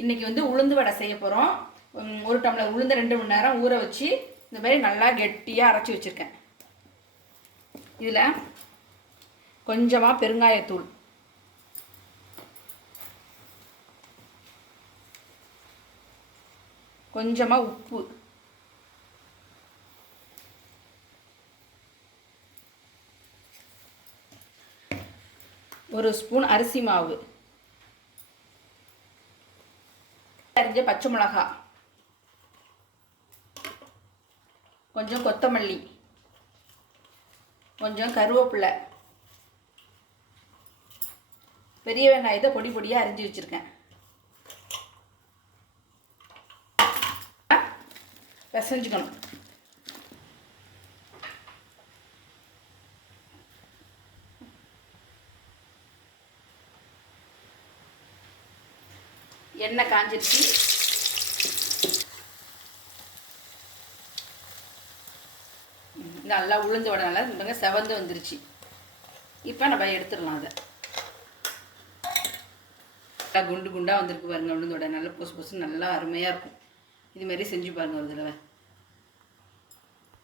இன்றைக்கி வந்து உளுந்து வடை செய்ய போகிறோம் ஒரு டம்ளர் உளுந்து ரெண்டு மணி நேரம் ஊற வச்சு இந்த மாதிரி நல்லா கெட்டியாக அரைச்சி வச்சுருக்கேன். இதில் கொஞ்சமாக பெருங்காயத்தூள். கொஞ்சமாக உப்பு. ஒரு ஸ்பூன் அரிசி மாவு. அரிஞ்ச பச்சை மிளகா. கொஞ்சம் கொத்தமல்லி. கொஞ்சம் கருவேப்பிலை. பெரிய வெங்காயத்தை பொடி பொடியாக அரிஞ்சு வச்சுருக்கேன். பிசைஞ்சுக்கணும். எண்ணெய் காஞ்சிருச்சு. நல்லா உளுந்து விட நல்லா செவந்து வந்துருச்சு. இப்போ நம்ம எடுத்துடலாம் அதை. நல்லா குண்டு குண்டாக வந்திருக்கு பாருங்கள் உளுந்து வடை. நல்லா பொசு பொசு நல்லா அருமையாக இருக்கும். இதுமாரி செஞ்சு பாருங்கள் ஒரு தடவை.